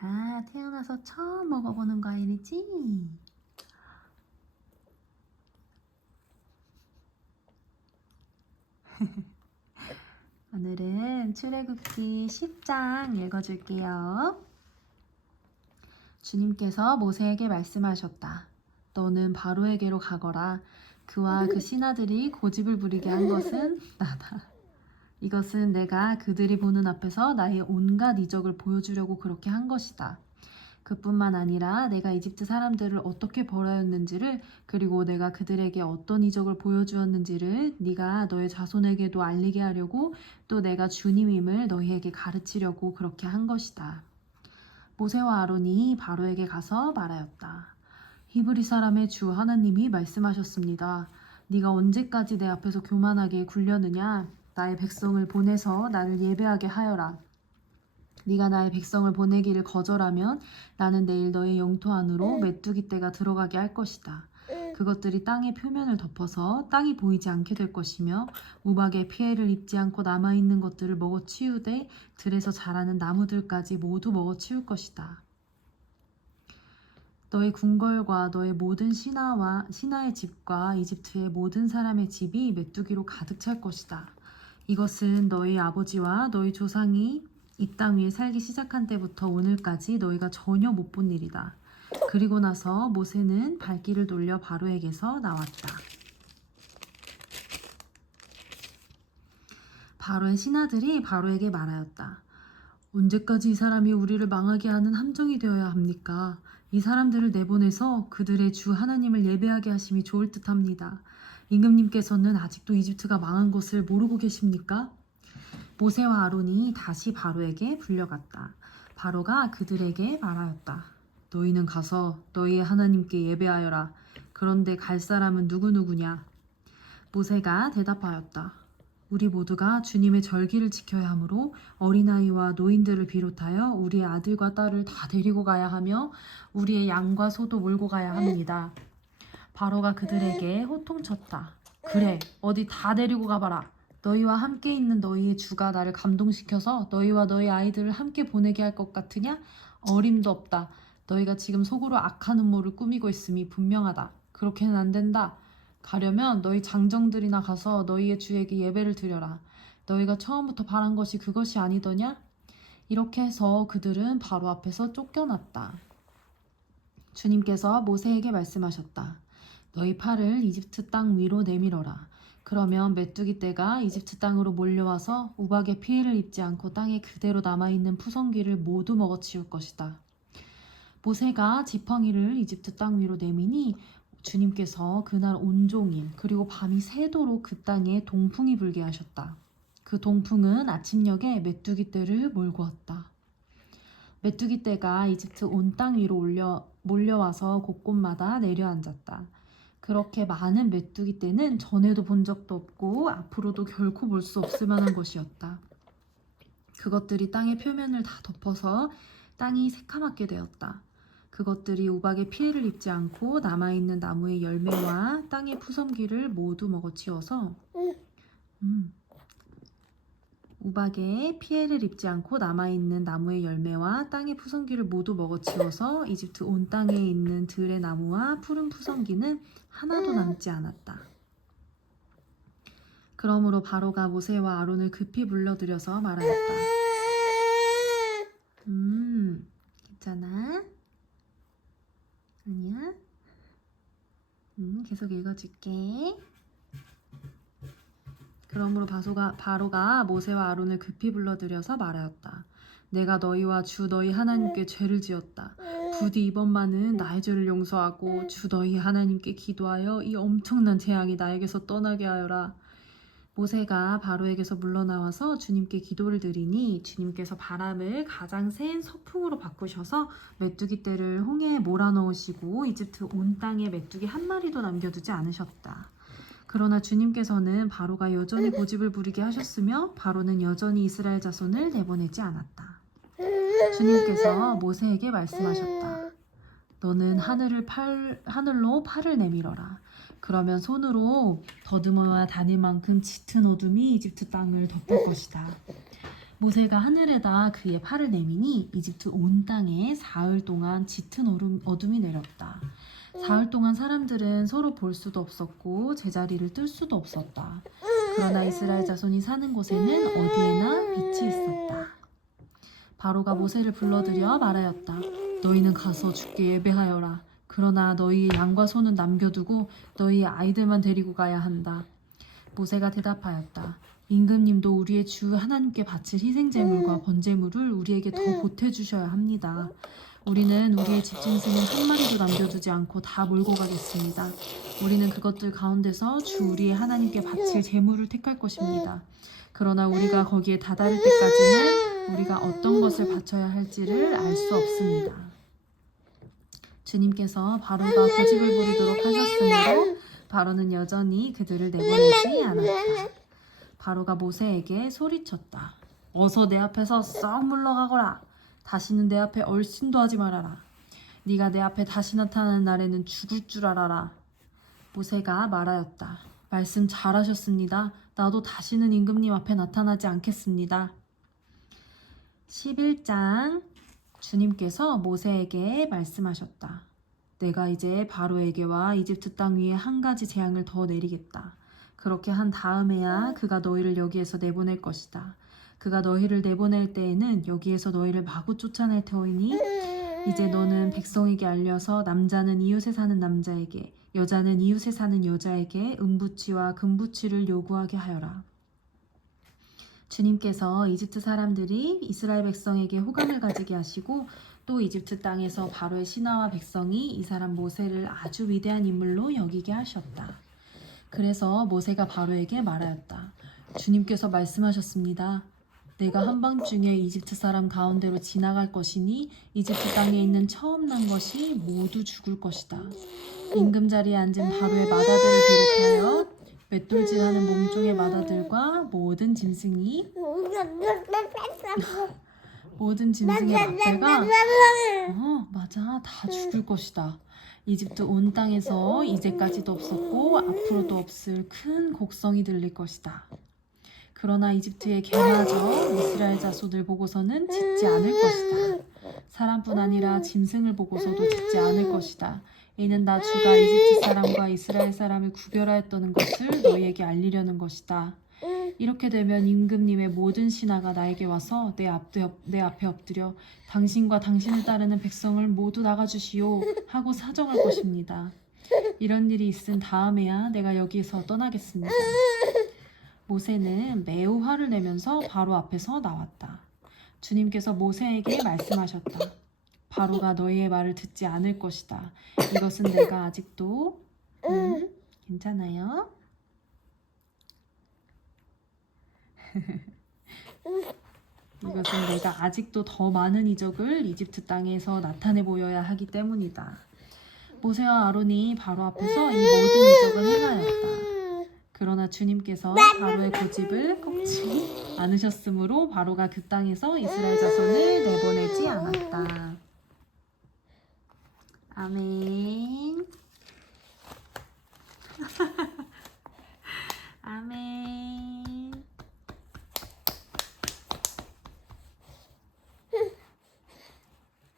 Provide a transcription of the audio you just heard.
아, 태어나서 처음 먹어보는 과일이지? 오늘은 출애굽기 10장 읽어줄게요. 주님께서 모세에게 말씀하셨다. 너는 바로에게로 가거라. 그와 그 신하들이 고집을 부리게 한 것은 나다. 이것은 내가 그들이 보는 앞에서 나의 온갖 이적을 보여주려고 그렇게 한 것이다. 그뿐만 아니라 내가 이집트 사람들을 어떻게 벌하였는지를, 그리고 내가 그들에게 어떤 이적을 보여주었는지를 네가 너의 자손에게도 알리게 하려고, 또 내가 주님임을 너희에게 가르치려고 그렇게 한 것이다. 모세와 아론이 바로에게 가서 말하였다. 히브리 사람의 주 하나님이 말씀하셨습니다. 네가 언제까지 내 앞에서 교만하게 굴려느냐? 나의 백성을 보내서 나를 예배하게 하여라. 네가 나의 백성을 보내기를 거절하면 나는 내일 너의 영토 안으로 메뚜기 떼가 들어가게 할 것이다. 그것들이 땅의 표면을 덮어서 땅이 보이지 않게 될 것이며 우박에 피해를 입지 않고 남아있는 것들을 먹어치우되 들에서 자라는 나무들까지 모두 먹어치울 것이다. 너의 궁궐과 너의 모든 신하의 집과 이집트의 모든 사람의 집이 메뚜기로 가득 찰 것이다. 이것은 너희 아버지와 너희 조상이 이 땅 위에 살기 시작한 때부터 오늘까지 너희가 전혀 못 본 일이다. 그리고 나서 모세는 발길을 돌려 바로에게서 나왔다. 바로의 신하들이 바로에게 말하였다. 언제까지 이 사람이 우리를 망하게 하는 함정이 되어야 합니까? 이 사람들을 내보내서 그들의 주 하나님을 예배하게 하심이 좋을 듯합니다. 임금님께서는 아직도 이집트가 망한 것을 모르고 계십니까? 모세와 아론이 다시 바로에게 불려갔다. 바로가 그들에게 말하였다. 너희는 가서 너희의 하나님께 예배하여라. 그런데 갈 사람은 누구누구냐? 모세가 대답하였다. 우리 모두가 주님의 절기를 지켜야 하므로 어린아이와 노인들을 비롯하여 우리의 아들과 딸을 다 데리고 가야 하며 우리의 양과 소도 몰고 가야 합니다. 바로가 그들에게 호통쳤다. 그래, 어디 다 데리고 가봐라. 너희와 함께 있는 너희의 주가 나를 감동시켜서 너희와 너희 아이들을 함께 보내게 할 것 같으냐? 어림도 없다. 너희가 지금 속으로 악한 음모를 꾸미고 있음이 분명하다. 그렇게는 안 된다. 가려면 너희 장정들이나 가서 너희의 주에게 예배를 드려라. 너희가 처음부터 바란 것이 그것이 아니더냐? 이렇게 해서 그들은 바로 앞에서 쫓겨났다. 주님께서 모세에게 말씀하셨다. 너희 팔을 이집트 땅 위로 내밀어라. 그러면 메뚜기 떼가 이집트 땅으로 몰려와서 우박에 피해를 입지 않고 땅에 그대로 남아있는 푸성귀를 모두 먹어치울 것이다. 모세가 지팡이를 이집트 땅 위로 내미니 주님께서 그날 온종일 그리고 밤이 새도록 그 땅에 동풍이 불게 하셨다. 그 동풍은 아침녘에 메뚜기 떼를 몰고 왔다. 메뚜기 떼가 이집트 온 땅 위로 몰려와서 곳곳마다 내려앉았다. 그렇게 많은 메뚜기 떼는 전에도 본 적도 없고 앞으로도 결코 볼 수 없을 만한 것이었다. 그것들이 땅의 표면을 다 덮어서 땅이 새카맣게 되었다. 그것들이 우박에 피해를 입지 않고 남아있는 나무의 열매와 땅의 푸섬기를 모두 먹어치워서 우박에 피해를 입지 않고 남아있는 나무의 열매와 땅의 푸성기를 모두 먹어치워서 이집트 온 땅에 있는 들의 나무와 푸른 푸성기는 하나도 남지 않았다. 그러므로 바로가 모세와 아론을 급히 불러들여서 말하였다. 괜찮아? 아니야? 계속 읽어줄게. 그러므로 바로가 모세와 아론을 급히 불러들여서 말하였다. 내가 너희와 주 너희 하나님께 죄를 지었다. 부디 이번만은 나의 죄를 용서하고 주 너희 하나님께 기도하여 이 엄청난 재앙이 나에게서 떠나게 하여라. 모세가 바로에게서 물러나와서 주님께 기도를 드리니 주님께서 바람을 가장 센 서풍으로 바꾸셔서 메뚜기 떼를 홍해에 몰아넣으시고 이집트 온 땅에 메뚜기 한 마리도 남겨두지 않으셨다. 그러나 주님께서는 바로가 여전히 고집을 부리게 하셨으며 바로는 여전히 이스라엘 자손을 내보내지 않았다. 주님께서 모세에게 말씀하셨다. 너는 하늘로 팔을 내밀어라. 그러면 손으로 더듬어야 다닐 만큼 짙은 어둠이 이집트 땅을 덮을 것이다. 모세가 하늘에다 그의 팔을 내미니 이집트 온 땅에 사흘 동안 짙은 어둠이 내렸다. 사흘 동안 사람들은 서로 볼 수도 없었고 제자리를 뜰 수도 없었다. 그러나 이스라엘 자손이 사는 곳에는 어디에나 빛이 있었다. 바로가 모세를 불러들여 말하였다. 너희는 가서 주께 예배하여라. 그러나 너희의 양과 소는 남겨두고 너희의 아이들만 데리고 가야 한다. 모세가 대답하였다. 임금님도 우리의 주 하나님께 바칠 희생제물과 번제물을 우리에게 더 보태주셔야 합니다. 우리는 우리의 집 짐승은 한 마리도 남겨두지 않고 다 몰고 가겠습니다. 우리는 그것들 가운데서 주 우리의 하나님께 바칠 제물을 택할 것입니다. 그러나 우리가 거기에 다다를 때까지는 우리가 어떤 것을 바쳐야 할지를 알 수 없습니다. 주님께서 바로가 고집을 부리도록 하셨으므로 바로는 여전히 그들을 내보내지 않았다. 바로가 모세에게 소리쳤다. 어서 내 앞에서 썩 물러가거라. 다시는 내 앞에 얼씬도 하지 말아라. 네가 내 앞에 다시 나타나는 날에는 죽을 줄 알아라. 모세가 말하였다. 말씀 잘하셨습니다. 나도 다시는 임금님 앞에 나타나지 않겠습니다. 11장 주님께서 모세에게 말씀하셨다. 내가 이제 바로에게와 이집트 땅 위에 한 가지 재앙을 더 내리겠다. 그렇게 한 다음에야 그가 너희를 여기에서 내보낼 것이다. 그가 너희를 내보낼 때에는 여기에서 너희를 마구 쫓아낼 터이니 이제 너는 백성에게 알려서 남자는 이웃에 사는 남자에게 여자는 이웃에 사는 여자에게 은부치와 금부치를 요구하게 하여라. 주님께서 이집트 사람들이 이스라엘 백성에게 호감을 가지게 하시고 또 이집트 땅에서 바로의 신하와 백성이 이 사람 모세를 아주 위대한 인물로 여기게 하셨다. 그래서 모세가 바로에게 말하였다. 주님께서 말씀하셨습니다. 내가 한밤중에 이집트 사람 가운데로 지나갈 것이니 이집트 땅에 있는 처음 난 것이 모두 죽을 것이다. 임금 자리에 앉은 바로의 마다들을 비롯하여 맷돌질하는 몸종의 마다들과 모든 짐승의 라떼가 맞아 다 죽을 것이다. 이집트 온 땅에서 이제까지도 없었고 앞으로도 없을 큰 곡성이 들릴 것이다. 그러나 이집트의 개마저 이스라엘 자손을 보고서는 짖지 않을 것이다. 사람뿐 아니라 짐승을 보고서도 짖지 않을 것이다. 이는 나 주가 이집트 사람과 이스라엘 사람을 구별하였다는 것을 너희에게 알리려는 것이다. 이렇게 되면 임금님의 모든 신하가 나에게 와서 내 앞에 엎드려 당신과 당신을 따르는 백성을 모두 나가주시오 하고 사정할 것입니다. 이런 일이 있은 다음에야 내가 여기에서 떠나겠습니다. 모세는 매우 화를 내면서 바로 앞에서 나왔다. 주님께서 모세에게 말씀하셨다. 바로가 너희의 말을 듣지 않을 것이다. 이것은 내가 아직도 괜찮아요? 이것은 내가 아직도 더 많은 이적을 이집트 땅에서 나타내 보여야 하기 때문이다. 모세와 아론이 바로 앞에서 이 모든 이적을 행하였다. 그러나 주님께서 바로의 고집을 꺾지 않으셨으므로 바로가 그 땅에서 이스라엘 자손을 내보내지 않았다. 아멘.